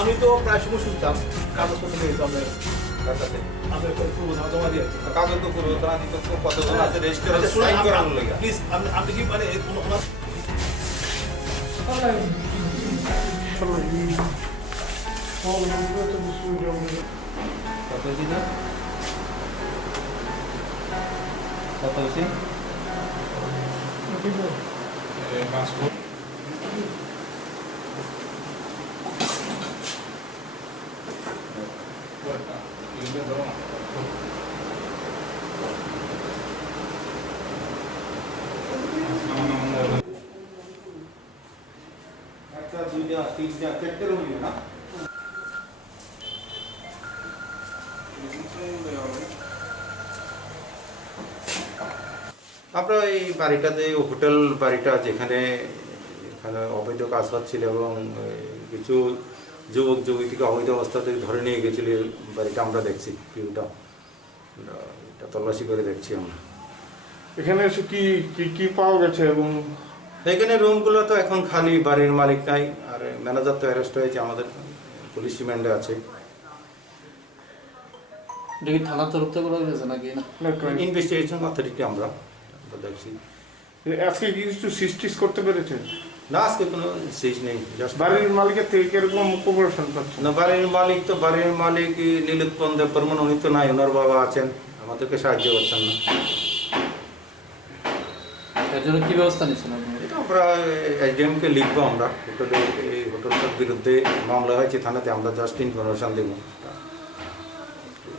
আমি তো প্রায় সময় শুনতাম কাগজপত্র নিয়ে আপনার জমা দিয়ে কাগজ তো করবো কতজন আছে রেজিস্টার করানোর লাগে প্লিজ আপনি কি মানে কত দিন কত হয়েছে একটা দুইটা তিনটা চারটে রুম না আপনার এই বাড়িটাতে হোটেল বাড়িটা যেখানে এখানে অবৈধ কাজ হচ্ছিল এবং কিছু যুবক যুবতীকে অবৈধ অবস্থাতে ধরে নিয়ে গেছিল বাড়িটা আমরা দেখছি ভিউটা এটা তল্লাশি করে দেখছি আমরা এখানে এসে কি কি কি পাওয়া গেছে এবং এখানে রুমগুলো তো এখন খালি বাড়ির মালিক নাই আর ম্যানেজার তো অ্যারেস্ট হয়েছে আমাদের পুলিশ রিমান্ডে আছে দেখি থানা তরফ থেকে করা গেছে নাকি না ইনভেস্টিগেশন অথরিটি আমরা দেখছি আজকে কি কিছু সিস্টিস করতে পেরেছে না আজকে কোনো শেষ নেই বাড়ির মালিকের থেকে কিরকম কোঅপারেশন পাচ্ছে না বাড়ির মালিক নীলোৎপল দেব বর্মন উনি তো নাই ওনার বাবা আছেন আমাদেরকে সাহায্য করছেন না এর জন্য কি ব্যবস্থা নিচ্ছেন আপনি এটা আমরা এসডিএমকে লিখবো আমরা এই হোটেলটার বিরুদ্ধে মামলা হয়েছে থানাতে আমরা জাস্ট ইনফরমেশন দেবো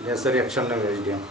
নেসারি অ্যাকশন নেবে এসডিএম